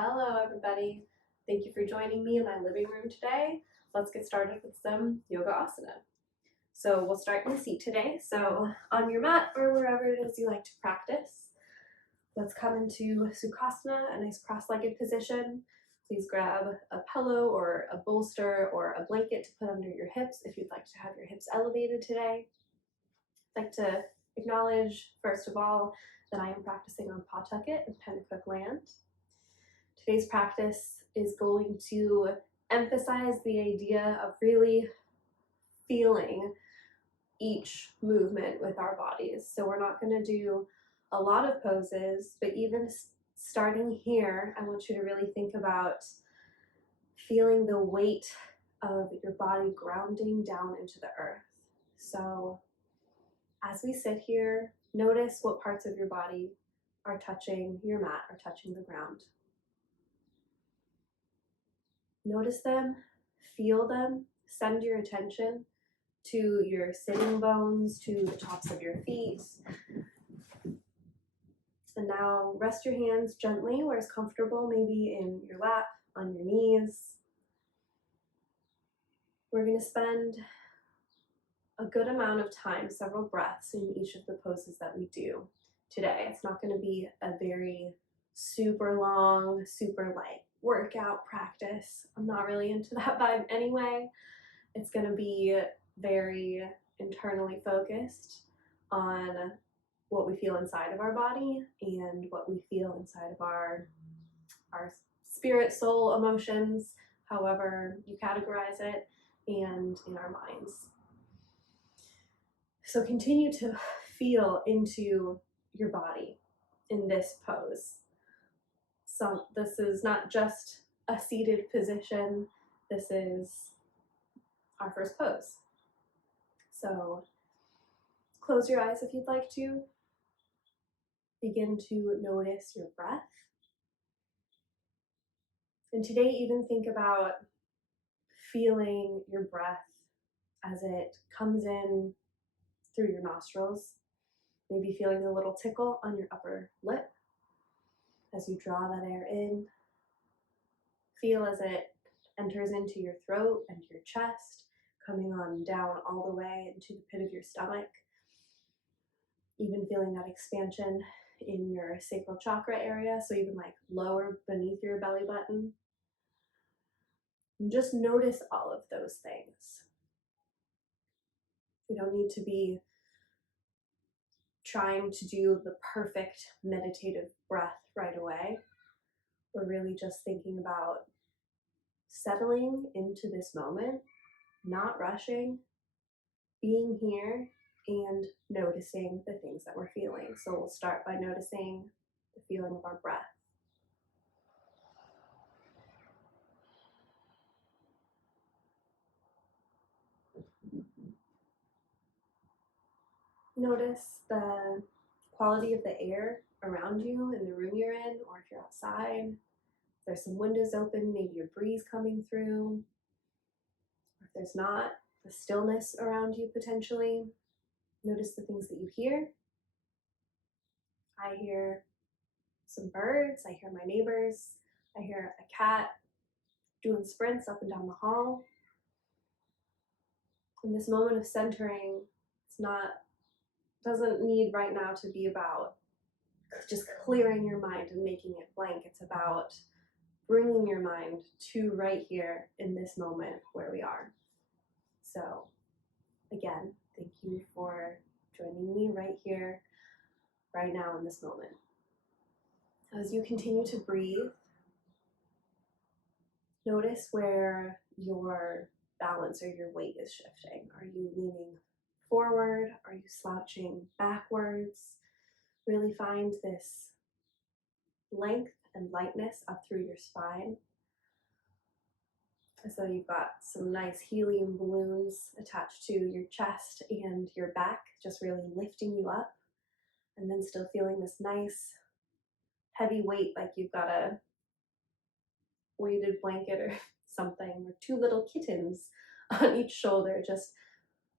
Hello everybody. Thank you for joining me in my living room today. Let's get started with some yoga asana. So we'll start in the seat today. So on your mat or wherever it is you like to practice, let's come into Sukhasana, a nice cross-legged position. Please grab a pillow or a bolster or a blanket to put under your hips if you'd like to have your hips elevated today. I'd like to acknowledge, first of all, that I am practicing on Pawtucket and Pennacook land. Today's practice is going to emphasize the idea of really feeling each movement with our bodies. So we're not going to do a lot of poses, but even starting here, I want you to really think about feeling the weight of your body grounding down into the earth. So as we sit here, notice what parts of your body are touching your mat or touching the ground. Notice them, feel them, send your attention to your sitting bones, to the tops of your feet. And now rest your hands gently where it's comfortable, maybe in your lap, on your knees. We're going to spend a good amount of time, several breaths in each of the poses that we do today. It's not going to be a very super long, super light workout practice. I'm not really into that vibe anyway. It's going to be very internally focused on what we feel inside of our body and what we feel inside of our spirit, soul, emotions, however you categorize it, and in our minds. So continue to feel into your body in this pose. So this is not just a seated position, this is our first pose. So close your eyes if you'd like to. Begin to notice your breath. And today even think about feeling your breath as it comes in through your nostrils. Maybe feeling a little tickle on your upper lip as you draw that air in. Feel as it enters into your throat and your chest, coming on down all the way into the pit of your stomach. Even feeling that expansion in your sacral chakra area, so even like lower beneath your belly button. And just notice all of those things. We don't need to be trying to do the perfect meditative breath right away. We're really just thinking about settling into this moment, not rushing, being here, and noticing the things that we're feeling. So we'll start by noticing the feeling of our breath. Notice the quality of the air around you in the room you're in, or if you're outside. If there's some windows open, maybe a breeze coming through. If there's not, the stillness around you potentially. Notice the things that you hear. I hear some birds, I hear my neighbors, I hear a cat doing sprints up and down the hall. In this moment of centering, doesn't need right now to be about just clearing your mind and making it blank. It's about bringing your mind to right here in this moment where we are. So again, thank you for joining me right here, right now in this moment. As you continue to breathe, notice where your balance or your weight is shifting. Are you leaning forward? Are you slouching backwards? Really find this length and lightness up through your spine. As though you've got some nice helium balloons attached to your chest and your back, just really lifting you up. And then still feeling this nice heavy weight, like you've got a weighted blanket or something, or two little kittens on each shoulder. Just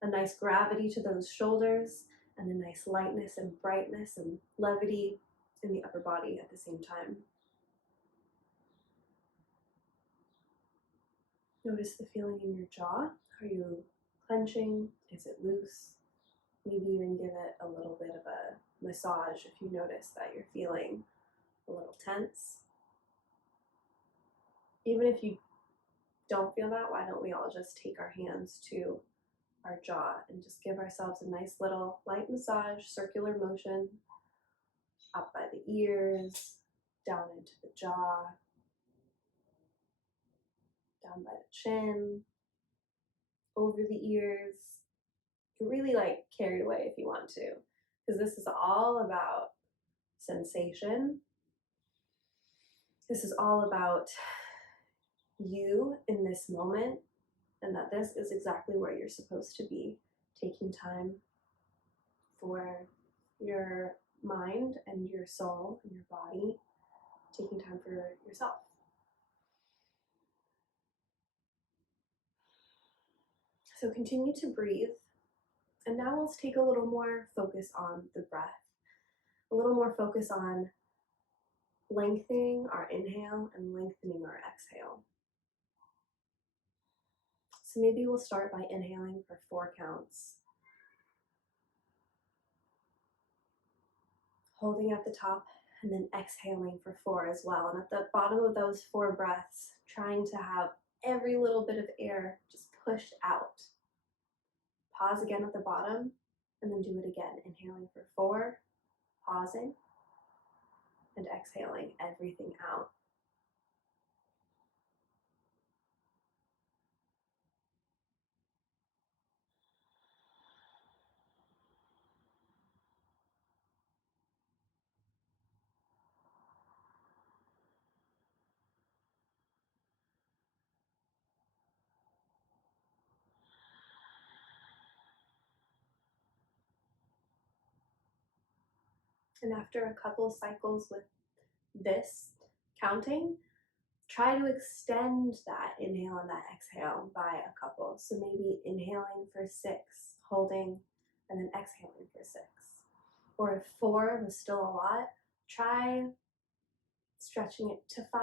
a nice gravity to those shoulders and a nice lightness and brightness and levity in the upper body at the same time. Notice the feeling in your jaw. Are you clenching? Is it loose? Maybe even give it a little bit of a massage if you notice that you're feeling a little tense. Even if you don't feel that, why don't we all just take our hands to our jaw and just give ourselves a nice little light massage, circular motion, up by the ears, down into the jaw, down by the chin, over the ears. You can really carry it away if you want to, because this is all about sensation. This is all about you in this moment, and that this is exactly where you're supposed to be, taking time for your mind and your soul and your body, taking time for yourself. So continue to breathe. And now let's take a little more focus on the breath, a little more focus on lengthening our inhale and lengthening our exhale. So maybe we'll start by inhaling for 4 counts, holding at the top, and then exhaling for 4 as well. And at the bottom of those 4 breaths, trying to have every little bit of air just pushed out. Pause again at the bottom, and then do it again. Inhaling for 4, pausing, and exhaling everything out. And after a couple cycles with this counting, try to extend that inhale and that exhale by a couple. So maybe inhaling for 6, holding, and then exhaling for 6. Or if 4 was still a lot, try stretching it to 5.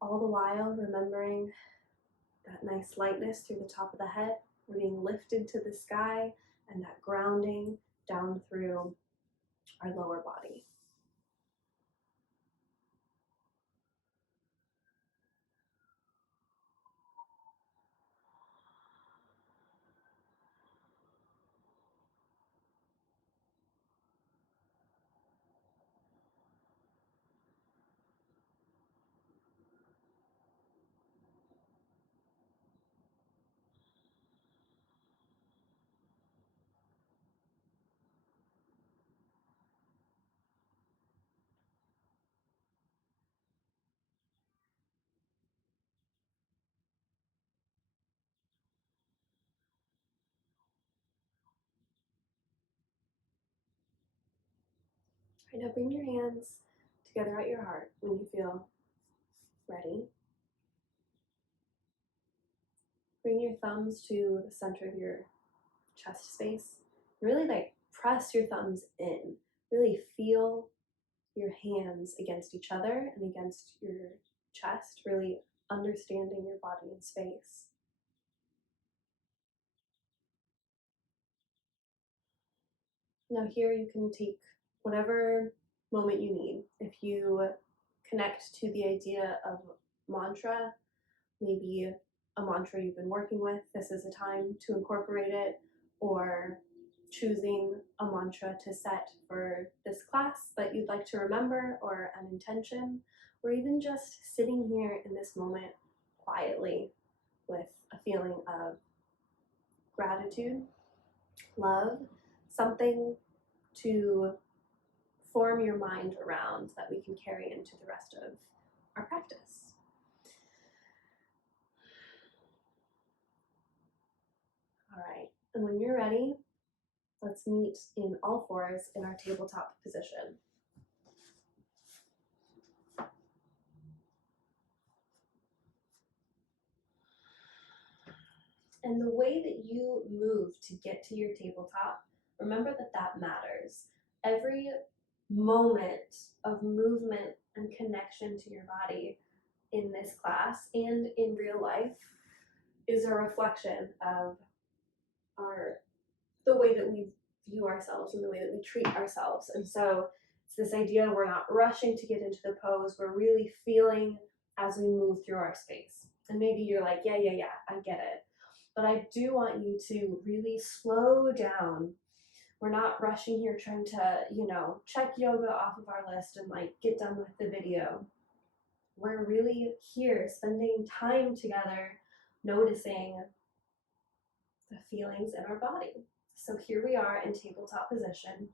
All the while remembering that nice lightness through the top of the head. We're being lifted to the sky, and that grounding down through our lower body. All right, now bring your hands together at your heart when you feel ready. Bring your thumbs to the center of your chest space. Really press your thumbs in. Really feel your hands against each other and against your chest, really understanding your body and space. Now here you can take whatever moment you need. If you connect to the idea of mantra, maybe a mantra you've been working with, this is a time to incorporate it, or choosing a mantra to set for this class that you'd like to remember, or an intention, or even just sitting here in this moment quietly with a feeling of gratitude, love, something to form your mind around that we can carry into the rest of our practice. All right, and when you're ready, let's meet in all 4s in our tabletop position. And the way that you move to get to your tabletop, remember that that matters. Every moment of movement and connection to your body in this class and in real life is a reflection of the way that we view ourselves and the way that we treat ourselves. And so it's this idea we're not rushing to get into the pose, we're really feeling as we move through our space. And maybe you're like, yeah, I get it. But I do want you to really slow down. We're not rushing here trying to, check yoga off of our list and like get done with the video. We're really here spending time together, noticing the feelings in our body. So here we are in tabletop position,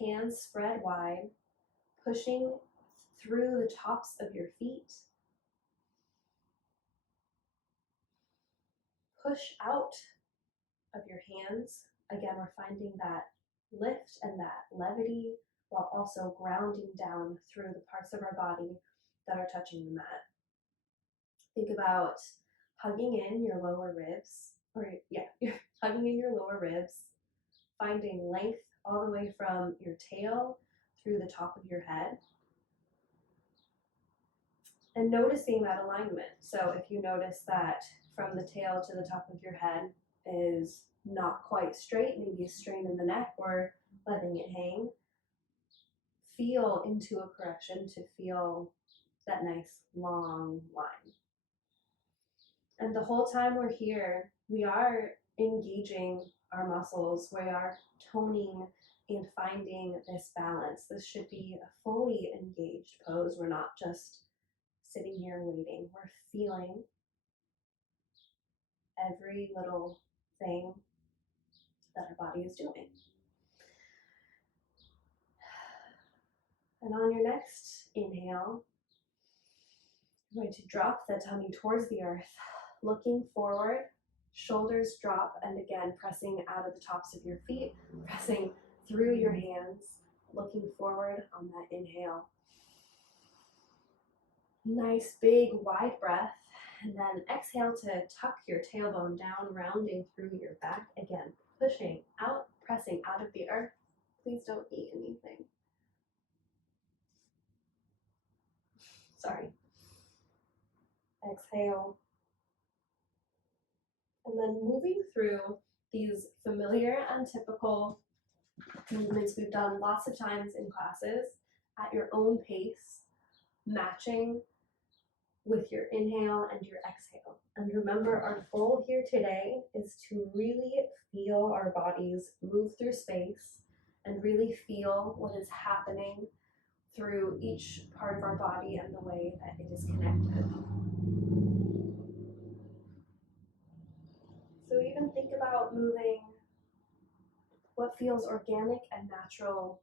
hands spread wide, pushing through the tops of your feet. Push out of your hands. Again, we're finding that lift and that levity while also grounding down through the parts of our body that are touching the mat. Think about hugging in your lower ribs, you're hugging in your lower ribs, finding length all the way from your tail through the top of your head, and noticing that alignment. So if you notice that from the tail to the top of your head is not quite straight, maybe a strain in the neck or letting it hang, feel into a correction to feel that nice long line. And the whole time we're here, we are engaging our muscles, we are toning and finding this balance. This should be a fully engaged pose. We're not just sitting here waiting. We're feeling every little thing that our body is doing. And on your next inhale, you're going to drop the tummy towards the earth, looking forward, shoulders drop, and again, pressing out of the tops of your feet, pressing through your hands, looking forward on that inhale. Nice, big, wide breath, and then exhale to tuck your tailbone down, rounding through your back. Again, pushing out, pressing out of the earth. Please don't eat anything. Sorry. Exhale. And then moving through these familiar and typical movements we've done lots of times in classes at your own pace, matching with your inhale and your exhale. And remember, our goal here today is to really feel our bodies move through space and really feel what is happening through each part of our body and the way that it is connected. So even think about moving what feels organic and natural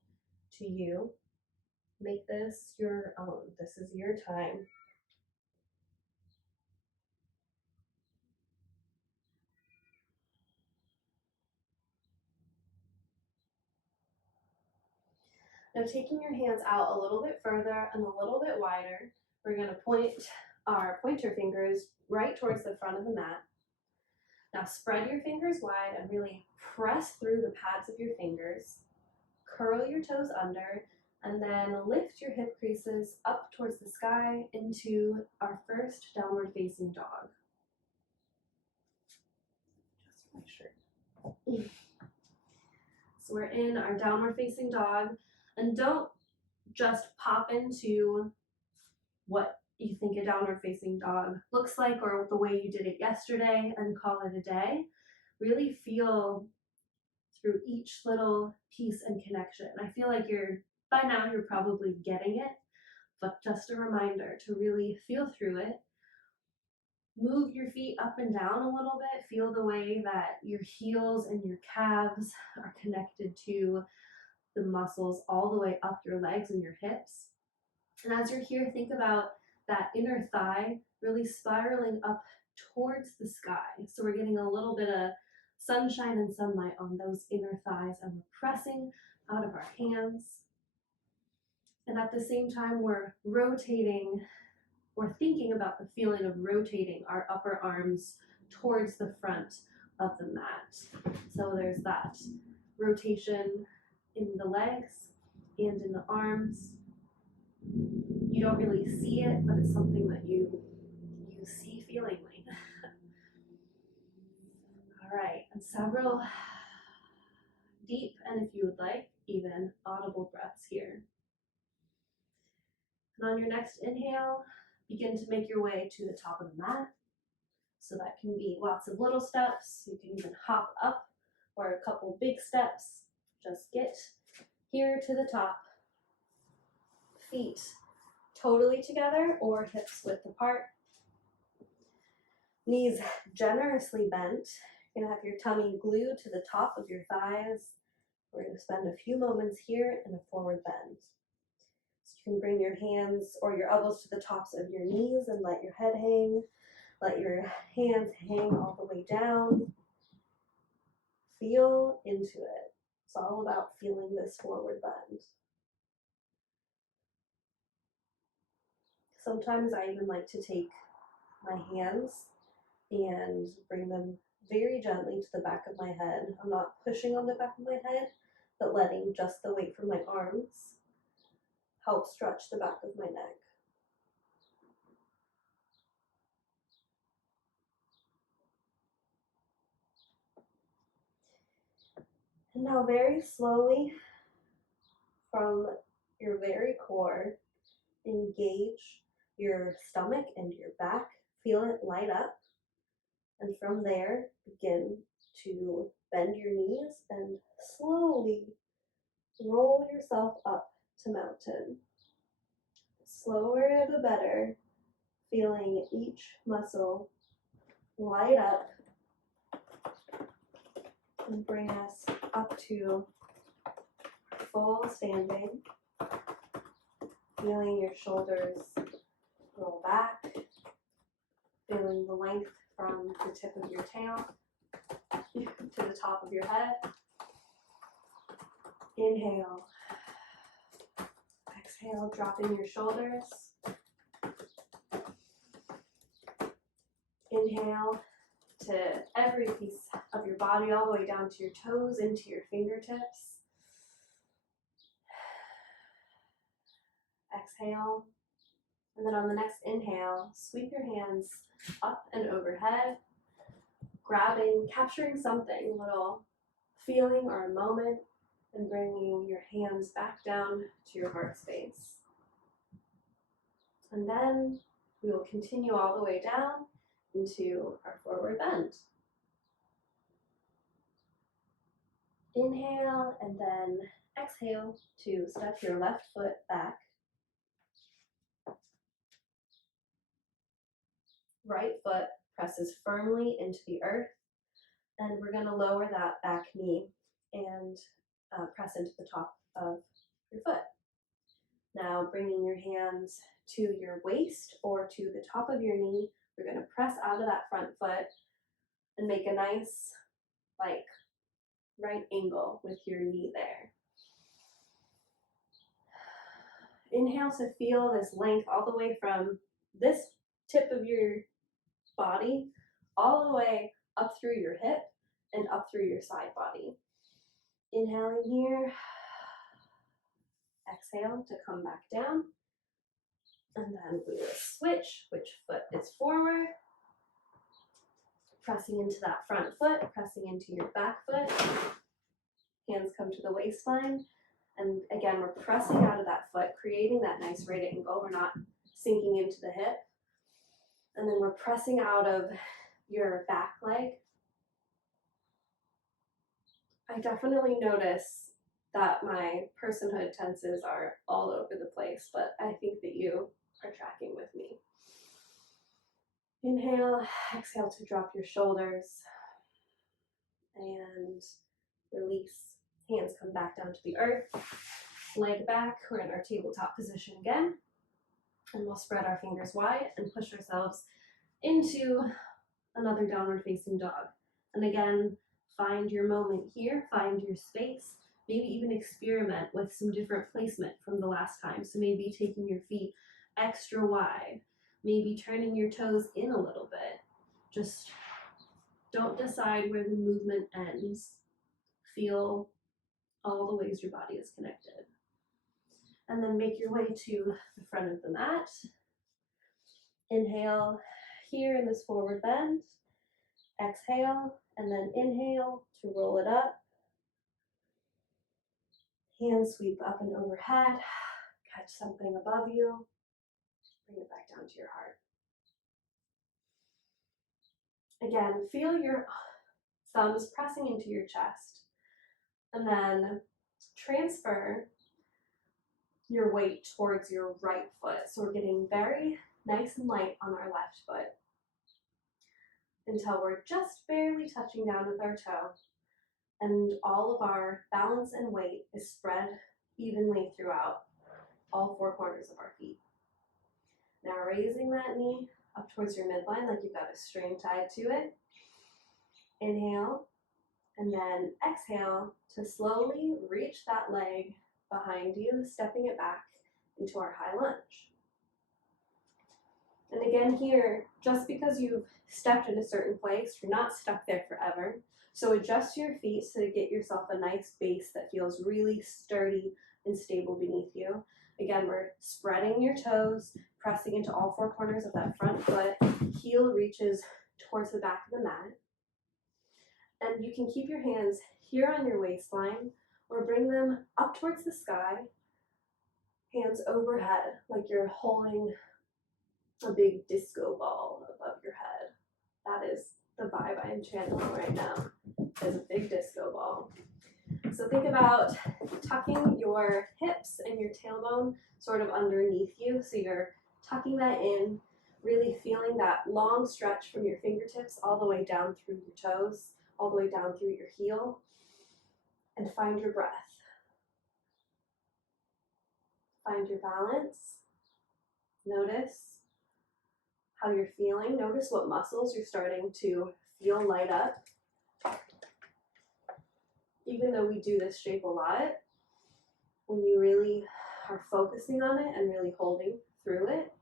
to you. Make this your own. This is your time. Now taking your hands out a little bit further and a little bit wider, we're going to point our pointer fingers right towards the front of the mat. Now spread your fingers wide and really press through the pads of your fingers. Curl your toes under and then lift your hip creases up towards the sky into our first downward facing dog. Just my shirt. So we're in our downward facing dog, and don't just pop into what you think a downward facing dog looks like or the way you did it yesterday and call it a day. Really feel through each little piece and connection. I feel like by now you're probably getting it, but just a reminder to really feel through it. Move your feet up and down a little bit. Feel the way that your heels and your calves are connected to the muscles all the way up your legs and your hips. And as you're here, think about that inner thigh really spiraling up towards the sky. So we're getting a little bit of sunshine and sunlight on those inner thighs, and we're pressing out of our hands. And at the same time, we're thinking about the feeling of rotating our upper arms towards the front of the mat. So there's that rotation in the legs and in the arms. You don't really see it, but it's something that you see feelingly. All right, and several deep, and if you would like, even audible breaths here. And on your next inhale, begin to make your way to the top of the mat. So that can be lots of little steps. You can even hop up or a couple big steps. Just get here to the top. Feet totally together or hips width apart. Knees generously bent. You're gonna have your tummy glued to the top of your thighs. We're gonna spend a few moments here in a forward bend. So you can bring your hands or your elbows to the tops of your knees and let your head hang. Let your hands hang all the way down. Feel into it. It's all about feeling this forward bend. Sometimes I even like to take my hands and bring them very gently to the back of my head. I'm not pushing on the back of my head, but letting just the weight from my arms help stretch the back of my neck. And now very slowly, from your very core, engage your stomach and your back. Feel it light up. And from there, begin to bend your knees and slowly roll yourself up to mountain. Slower the better, feeling each muscle light up and bring us up to full standing. Feeling your shoulders roll back, feeling the length from the tip of your tail to the top of your head. Inhale. Exhale, dropping your shoulders. Inhale to every piece of your body, all the way down to your toes, into your fingertips. Exhale. And then on the next inhale, sweep your hands up and overhead, grabbing, capturing something, a little feeling or a moment, and bringing your hands back down to your heart space. And then we will continue all the way down into our forward bend. Inhale and then exhale to step your left foot back. Right foot presses firmly into the earth, and we're going to lower that back knee and press into the top of your foot. Now bringing your hands to your waist or to the top of your knee, we're going to press out of that front foot and make a nice like right angle with your knee there. Inhale to feel this length all the way from this tip of your body all the way up through your hip and up through your side body. Inhaling here. Exhale to come back down. And then we will switch which foot is forward. Pressing into that front foot, pressing into your back foot. Hands come to the waistline. And again, we're pressing out of that foot, creating that nice right angle. We're not sinking into the hip. And then we're pressing out of your back leg. I definitely notice that my personhood tenses are all over the place, but I think that you are tracking with me. Inhale, exhale to drop your shoulders and release. Hands come back down to the earth. Leg back, we're in our tabletop position again. And we'll spread our fingers wide and push ourselves into another downward facing dog. And again, find your moment here, find your space, maybe even experiment with some different placement from the last time. So maybe taking your feet extra wide, maybe turning your toes in a little bit. Just don't decide where the movement ends. Feel all the ways your body is connected. And then make your way to the front of the mat. Inhale here in this forward bend. Exhale, and then inhale to roll it up. Hands sweep up and overhead. Catch something above you. Bring it back down to your heart. Again, feel your thumbs pressing into your chest. And then transfer your weight towards your right foot. So we're getting very nice and light on our left foot until we're just barely touching down with our toe. And all of our balance and weight is spread evenly throughout all four corners of our feet. Now raising that knee up towards your midline like you've got a string tied to it. Inhale, and then exhale to slowly reach that leg behind you, stepping it back into our high lunge. And again here, just because you've stepped in a certain place, you're not stuck there forever. So adjust your feet so to get yourself a nice base that feels really sturdy and stable beneath you. Again, we're spreading your toes, pressing into all four corners of that front foot. Heel reaches towards the back of the mat. And you can keep your hands here on your waistline or bring them up towards the sky, hands overhead like you're holding a big disco ball above your head. That is the vibe I am channeling right now, is a big disco ball. So think about tucking your hips and your tailbone sort of underneath you. So you're tucking that in, really feeling that long stretch from your fingertips all the way down through your toes, all the way down through your heel, and find your breath. Find your balance. Notice how you're feeling. Notice what muscles you're starting to feel light up. Even though we do this shape a lot, when you really are focusing on it and really holding through it,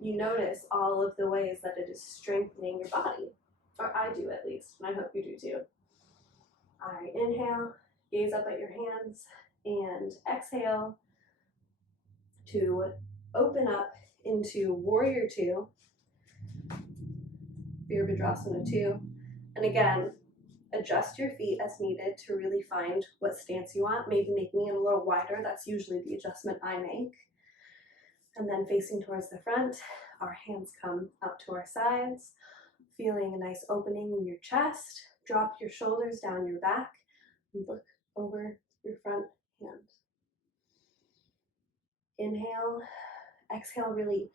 you notice all of the ways that it is strengthening your body. Or I do at least, and I hope you do too. All right, inhale, gaze up at your hands, and exhale to open up into Warrior Two, Virabhadrasana 2. And again, adjust your feet as needed to really find what stance you want, maybe making it a little wider. That's usually the adjustment I make. And then facing towards the front, our hands come up to our sides, feeling a nice opening in your chest. Drop your shoulders down your back and look over your front hand. Inhale, exhale, really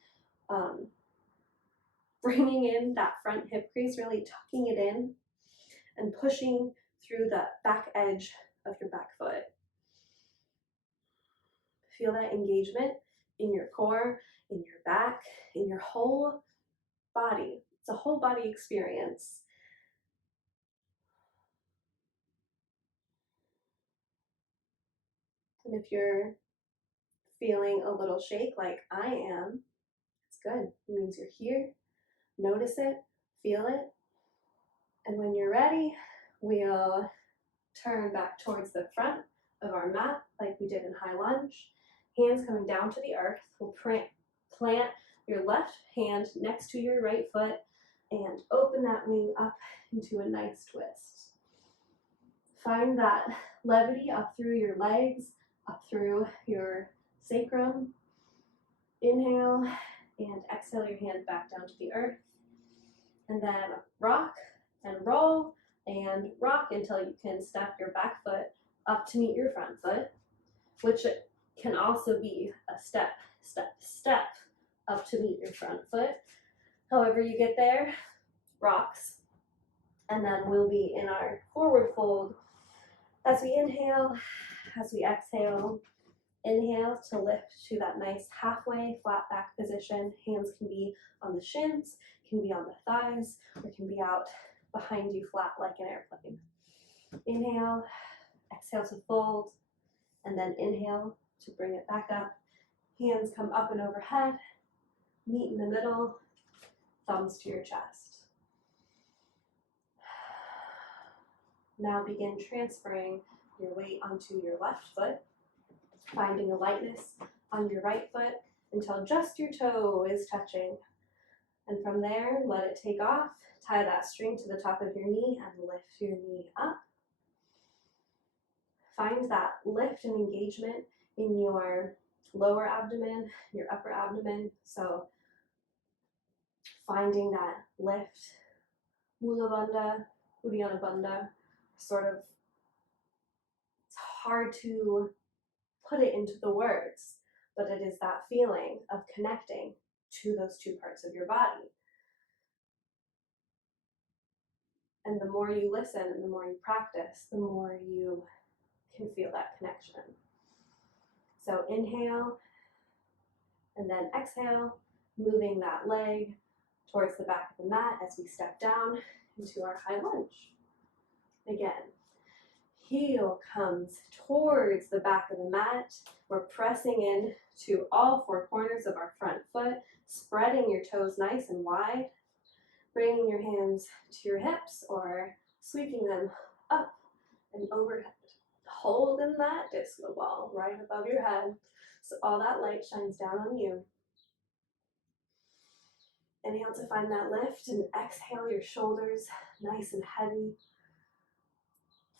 bringing in that front hip crease, really tucking it in and pushing through the back edge of your back foot. Feel that engagement in your core, in your back, in your whole body. It's a whole body experience. And if you're feeling a little shake like I am, it's good. It means you're here. Notice it, feel it. And when you're ready, we'll turn back towards the front of our mat like we did in high lunge. Hands coming down to the earth. We'll plant your left hand next to your right foot and open that wing up into a nice twist. Find that levity up through your legs, up through your sacrum. Inhale and exhale your hand back down to the earth. And then rock and roll and rock until you can step your back foot up to meet your front foot, which can also be a step up to meet your front foot. However you get there, rocks. And then we'll be in our forward fold as we inhale, as we exhale. Inhale to lift to that nice halfway flat back position. Hands can be on the shins, can be on the thighs, or can be out behind you flat like an airplane. Inhale, exhale to fold, and then inhale to bring it back up. Hands come up and overhead, meet in the middle, thumbs to your chest. Now begin transferring your weight onto your left foot. Finding a lightness on your right foot until just your toe is touching. And from there, let it take off. Tie that string to the top of your knee and lift your knee up. Find that lift and engagement in your lower abdomen, your upper abdomen. So finding that lift, Mula Bandha, Uddiyana Bandha, sort of, it's hard to put it into the words, but it is that feeling of connecting to those two parts of your body. And the more you listen and the more you practice, the more you can feel that connection. So inhale, and then exhale, moving that leg towards the back of the mat as we step down into our high lunge. Again, heel comes towards the back of the mat. We're pressing in to all four corners of our front foot, spreading your toes nice and wide, bringing your hands to your hips or sweeping them up and overhead. Holding that disco ball right above your head so all that light shines down on you. Inhale to find that lift and exhale your shoulders nice and heavy.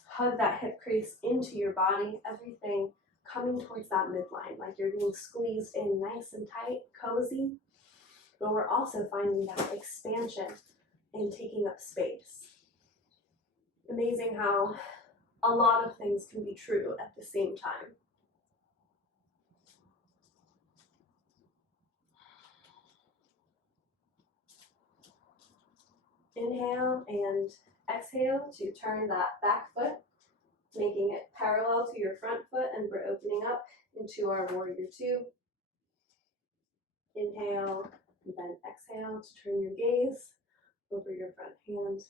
Hug that hip crease into your body, everything coming towards that midline, like you're being squeezed in nice and tight, cozy, but we're also finding that expansion and taking up space. Amazing how a lot of things can be true at the same time. Inhale and exhale to turn that back foot, making it parallel to your front foot, and we're opening up into our warrior two. Inhale and then exhale to turn your gaze over your front hand.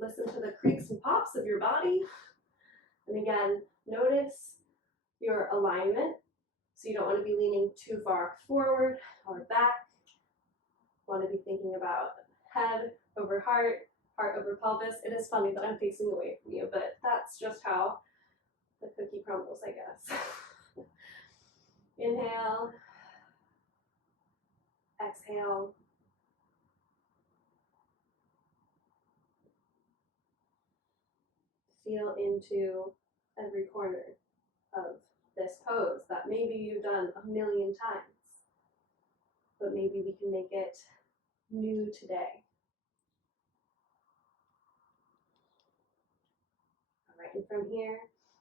Listen to the creaks and pops of your body. And again, notice your alignment. So you don't want to be leaning too far forward or back. You want to be thinking about head over heart, heart over pelvis. It is funny that I'm facing away from you, but that's just how the cookie crumbles, I guess. Inhale, exhale. Feel into every corner of this pose that maybe you've done a million times, but maybe we can make it new today. All right, and from here,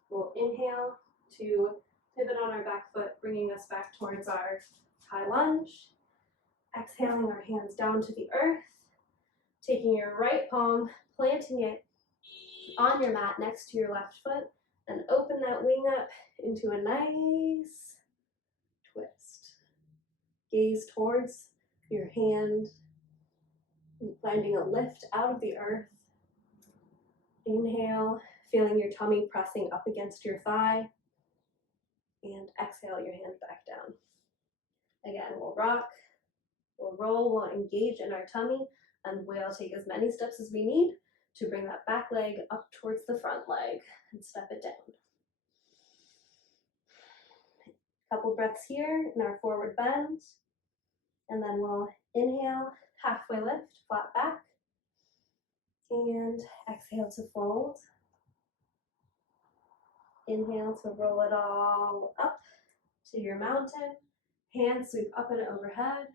we'll inhale to pivot on our back foot, bringing us back towards our high lunge. Exhaling our hands down to the earth, taking your right palm, planting it on your mat next to your left foot, and open that wing up into a nice twist. Gaze towards your hand, finding a lift out of the earth. Inhale, feeling your tummy pressing up against your thigh, and exhale your hands back down. Again, we'll rock, we'll roll, we'll engage in our tummy, and we'll take as many steps as we need to bring that back leg up towards the front leg and step it down. Couple breaths here in our forward bend, and then we'll inhale, halfway lift, flat back, and exhale to fold. Inhale to roll it all up to your mountain. Hands sweep up and overhead.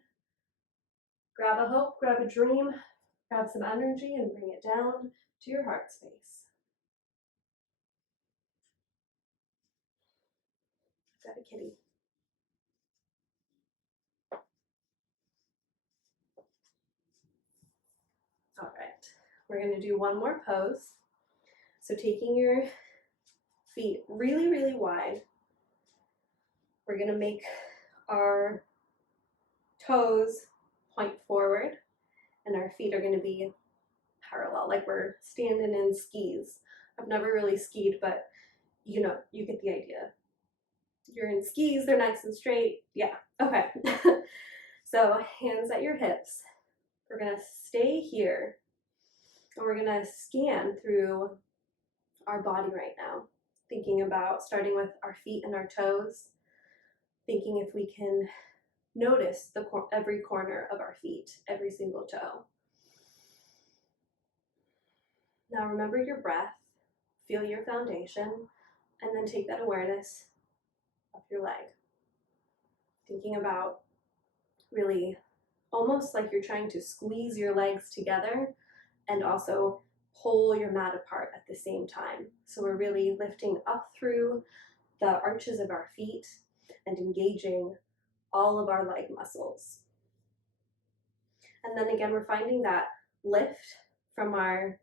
Grab a hope, grab a dream, grab some energy, and bring it down to your heart space. Got a kitty. All right, we're going to do one more pose. So taking your feet really, really wide, we're going to make our toes point forward, and our feet are going to be parallel, like we're standing in skis. I've never really skied, but you know, you get the idea. You're in skis, they're nice and straight. Yeah, okay. So hands at your hips. We're gonna stay here, and we're gonna scan through our body right now. Thinking about starting with our feet and our toes, thinking if we can notice every corner of our feet, every single toe. Now remember your breath, feel your foundation, and then take that awareness up your leg. Thinking about really almost like you're trying to squeeze your legs together and also pull your mat apart at the same time. So we're really lifting up through the arches of our feet and engaging all of our leg muscles. And then again, we're finding that lift from our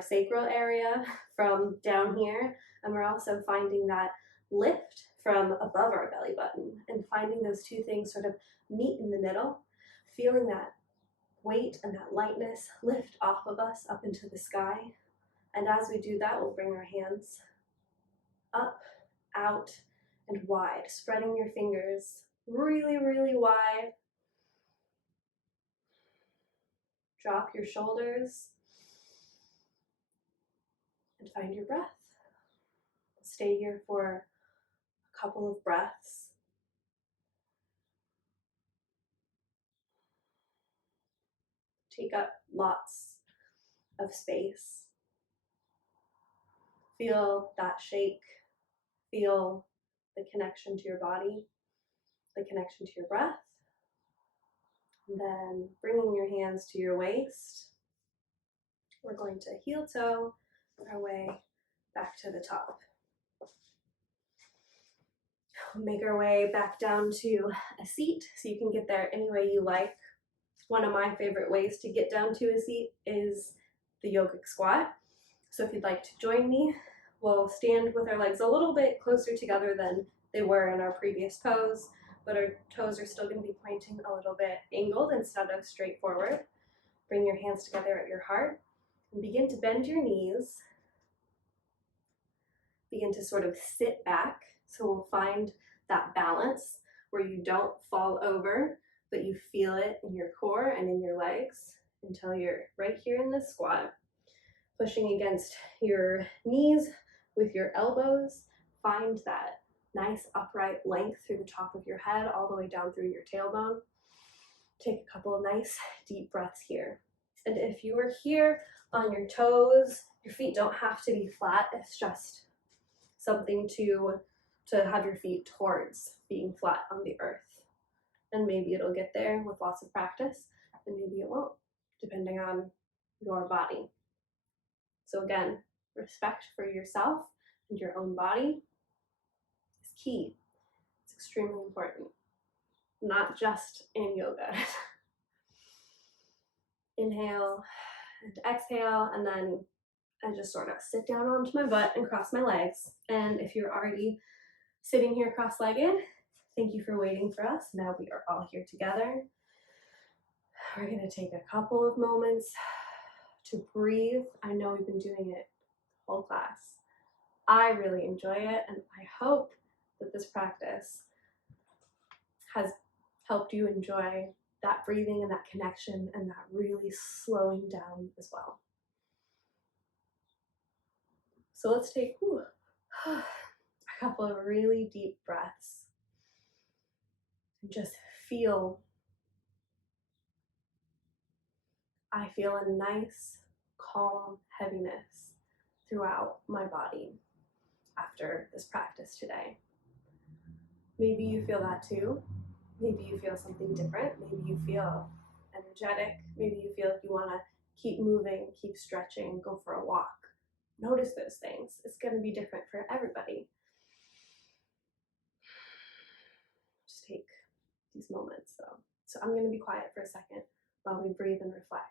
sacral area, from down here, and we're also finding that lift from above our belly button, and finding those two things sort of meet in the middle, feeling that weight and that lightness lift off of us up into the sky. And as we do that, we'll bring our hands up, out, and wide, spreading your fingers really, really wide. Drop your shoulders and find your breath. Stay here for a couple of breaths. Take up lots of space. Feel that shake. Feel the connection to your body, the connection to your breath. And then bringing your hands to your waist, we're going to heel toe our way back to the top. Make our way back down to a seat, so you can get there any way you like. One of my favorite ways to get down to a seat is the yogic squat. So if you'd like to join me, we'll stand with our legs a little bit closer together than they were in our previous pose, but our toes are still going to be pointing a little bit angled instead of straight forward. Bring your hands together at your heart and begin to bend your knees. Begin to sort of sit back. So we'll find that balance where you don't fall over, but you feel it in your core and in your legs until you're right here in this squat. Pushing against your knees with your elbows. Find that nice upright length through the top of your head all the way down through your tailbone. Take a couple of nice deep breaths here. And if you are here on your toes, your feet don't have to be flat. It's just something to have your feet towards being flat on the earth. And maybe it'll get there with lots of practice, and maybe it won't, depending on your body. So again, respect for yourself and your own body is key. It's extremely important, not just in yoga. Inhale and exhale, and then I just sort of sit down onto my butt and cross my legs. And if you're already sitting here cross-legged, thank you for waiting for us. Now we are all here together. We're going to take a couple of moments to breathe. I know we've been doing it the whole class. I really enjoy it, and I hope that this practice has helped you enjoy that breathing and that connection and that really slowing down as well. So let's take a couple of really deep breaths and just feel. I feel a nice, calm heaviness throughout my body after this practice today. Maybe you feel that too. Maybe you feel something different. Maybe you feel energetic. Maybe you feel like you want to keep moving, keep stretching, go for a walk. Notice those things. It's going to be different for everybody. Just take these moments though. So I'm going to be quiet for a second while we breathe and reflect.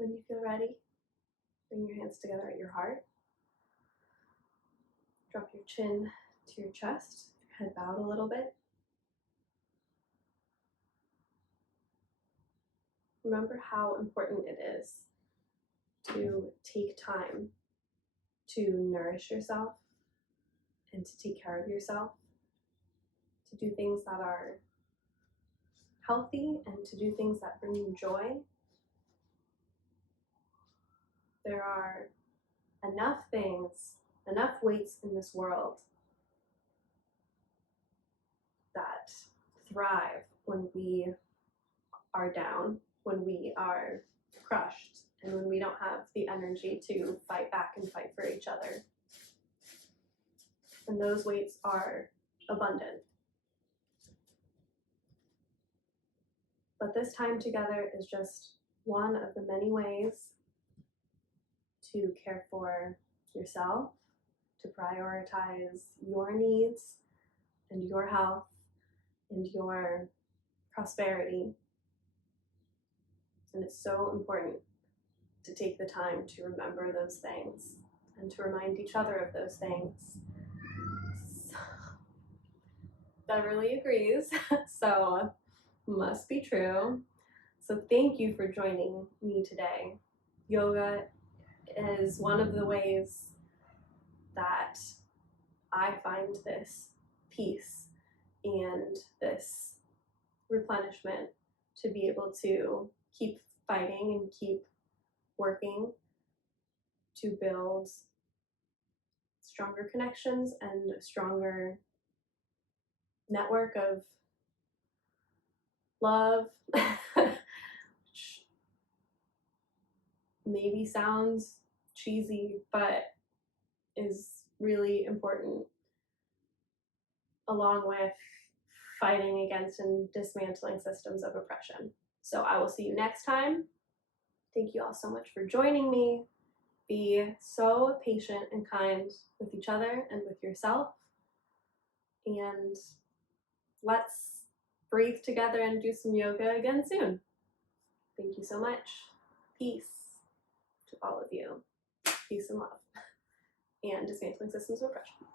When you feel ready, bring your hands together at your heart. Drop your chin to your chest, your head bowed a little bit. Remember how important it is to take time to nourish yourself and to take care of yourself, to do things that are healthy and to do things that bring you joy. There are enough things, enough weights in this world that thrive when we are down, when we are crushed, and when we don't have the energy to fight back and fight for each other. And those weights are abundant. But this time together is just one of the many ways to care for yourself, to prioritize your needs and your health and your prosperity. And it's so important to take the time to remember those things and to remind each other of those things. So, Beverly agrees, so must be true. So thank you for joining me today. Yoga is one of the ways that I find this peace and this replenishment to be able to keep fighting and keep working to build stronger connections and a stronger network of love, which maybe sounds cheesy, but is really important, along with fighting against and dismantling systems of oppression. So I will see you next time. Thank you all so much for joining me. Be so patient and kind with each other and with yourself. And let's breathe together and do some yoga again soon. Thank you so much. Peace to all of you. Peace and love. And dismantling systems of oppression.